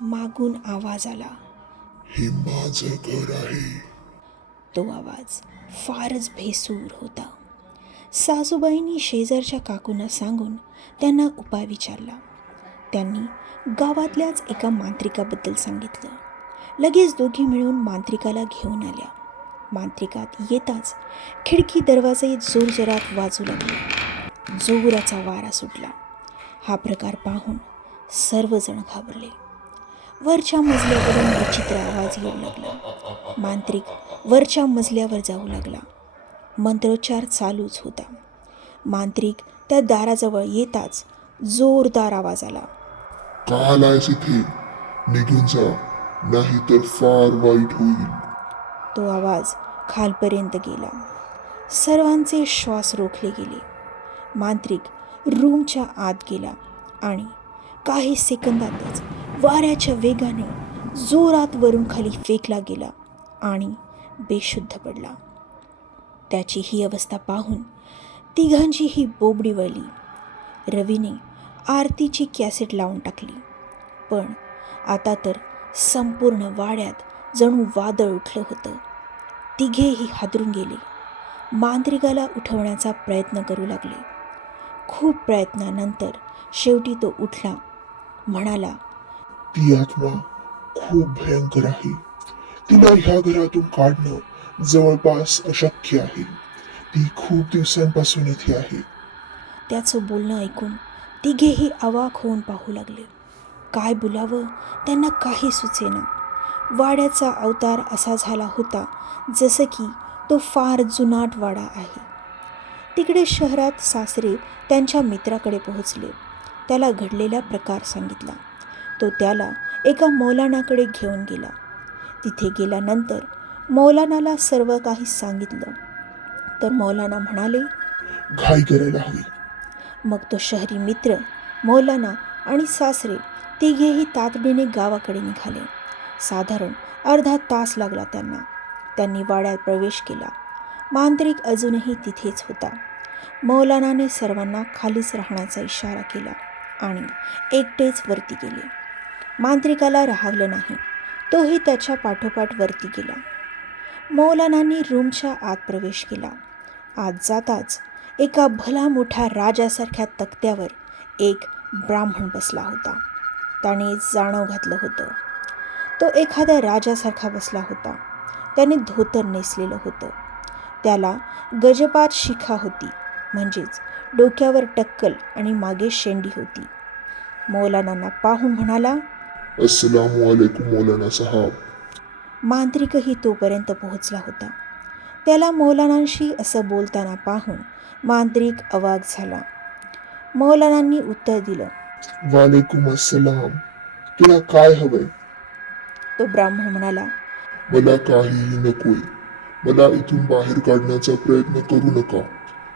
मागून आवाज आला, हे माझं घर आहे. तो आवाज फारच भेसूर होता. सासूबाईंनी शेजारच्या काकूंना सांगून त्यांना उपाय विचारला. त्यांनी गावातल्याच एका मांत्रिकाबद्दल सांगितलं. लगेच दोघी मिळून मांत्रिकाला घेऊन आल्या. मांत्रिकात येताच खिडकी दरवाजे जोरजोरात वाजू लागले. जोराचा वारा सुटला. हा प्रकार पाहून सर्वजण घाबरले. वरच्या मजल्यावरून विचित्र आवाज येऊ लागला. मांत्रिक वरच्या मजल्यावर जाऊ लागला. मंत्रोच्चार चालूच होता. मांत्रिक त्या दाराजवळ येताच जोरदार आवाज आला, का आलायस इथे? निघून जा, नाही तर फार वाईट होईल. तो आवाज खालपर्यंत गेला. सर्वांचे श्वास रोखले गेले. मांत्रिक रूमच्या आत गेला आणि काही सेकंदातच वाऱ्याच्या वेगाने जोरात वरून खाली फेकला गेला आणि बेशुद्ध पडला. त्याची ही अवस्था पाहून तिघांची ही बोबडी वळली. रवीने आरतीची कॅसेट लावून टाकली. पण आता तर संपूर्ण वाड्यात जणू वादळ उठलं होतं. तिघेही हादरून गेले. मांत्रिकाला उठवण्याचा प्रयत्न करू लागले. खूप प्रयत्नानंतर शेवटी तो उठला. म्हणाला, ती आत्मा खूप भयंकर आहे. तिला ह्या घरातून काढणं जवळपास अशक्य आहे. ती खूप दिवसांपासून इथे आहे. त्याचं बोलणं ऐकून तिघेही अवाक होऊन पाहू लागले. काय बोलावं त्यांना काही सुचेना. वाड्याचा अवतार असा झाला होता जसं की तो फार जुनाट वाडा आहे. तिकडे शहरात सासरे त्यांच्या मित्राकडे पोहोचले. त्याला घडलेला प्रकार सांगितला. तो त्याला एका मौलानाकडे घेऊन गेला. तिथे गेल्यानंतर मौलानाला सर्व काही सांगितलं. तर मौलाना म्हणाले, घाई करायला हवी. मग तो शहरी मित्र, मौलाना आणि सासरे तिघेही तातडीने गावाकडे निघाले. साधारण अर्धा तास लागला त्यांना. त्यांनी वाड्यात प्रवेश केला. मांत्रिक अजूनही तिथेच होता. मौलानाने सर्वांना खालीच राहण्याचा इशारा केला आणि एकटेच वरती गेले. मांत्रिकाला राहावलं नाही. तोही त्याच्या पाठोपाठ वरती गेला. मौलानांनी रूमच्या आत प्रवेश केला. आत जाताच एका भला मोठ्या राजासारख्या तक्त्यावर एक ब्राह्मण बसला होता. त्याने जाणव घातलं होतं. तो एखाद्या राजासारखा बसला होता. त्याने धोतर नेसलेलं होतं. त्याला गजपात शिखा होती, म्हणजेच डोक्यावर टक्कल आणि मागे शेंडी होती. मौलानांना पाहून म्हणाला, अस्सलामु अलैकुम मौलाना साहब. मांत्रिकही तोपर्यंत पोहोचला होता. त्याला मौलानांशी असं बोलताना पाहून मांत्रिक अवाक झाला. मौलानांनी उत्तर दिलं, वालेकुम अस्सलाम. तुला काय हवंय? तो ब्राह्मण म्हणाला, मला काहीही नकोय. मला इथून बाहेर काढण्याचा प्रयत्न करू नका.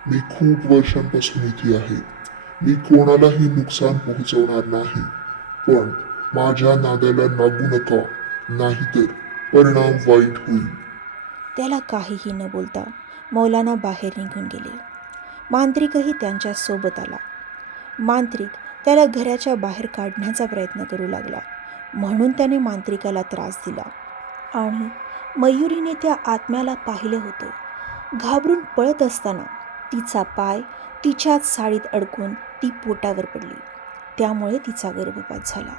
मी खूप वर्षांपासून इथे आहे. मी कोणालाही नुकसान पोहोचवणार नाही. पण माझ्या नादाला लागू नका, नाहीतर परिणाम वाईट होईल. त्याला काहीही न बोलता मौलाना बाहेर निघून गेले. मांत्रिकही त्यांच्या सोबत आला. मांत्रिक त्याला घराच्या बाहेर काढण्याचा प्रयत्न करू लागला. म्हणून त्याने मांत्रिकाला त्रास दिला आणि मयुरीने त्या आत्म्याला पाहिलं होतं. घाबरून पळत असताना तिचा पाय तिच्याच साडीत अडकून ती पोटावर पडली. त्यामुळे तिचा गर्भपात झाला.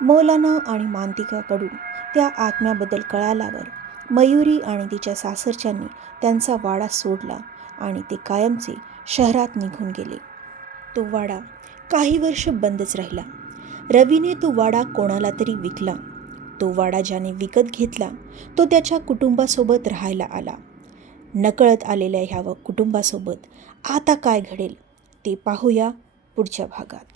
मौलाना आणि मांत्रिकाकडून त्या आत्म्याबद्दल कळाल्यावर मयुरी आणि तिच्या सासरच्यांनी त्यांचा वाडा सोडला आणि ते कायमचे शहरात निघून गेले. तो वाडा काही वर्ष बंदच राहिला. रवीने तो वाडा कोणाला तरी विकला. तो वाडा ज्याने विकत घेतला तो त्याच्या कुटुंबासोबत राहायला आला. नकळत आलेल्या ह्या कुटुंबासोबत आता काय घडेल ते पाहूया पुढच्या भागात.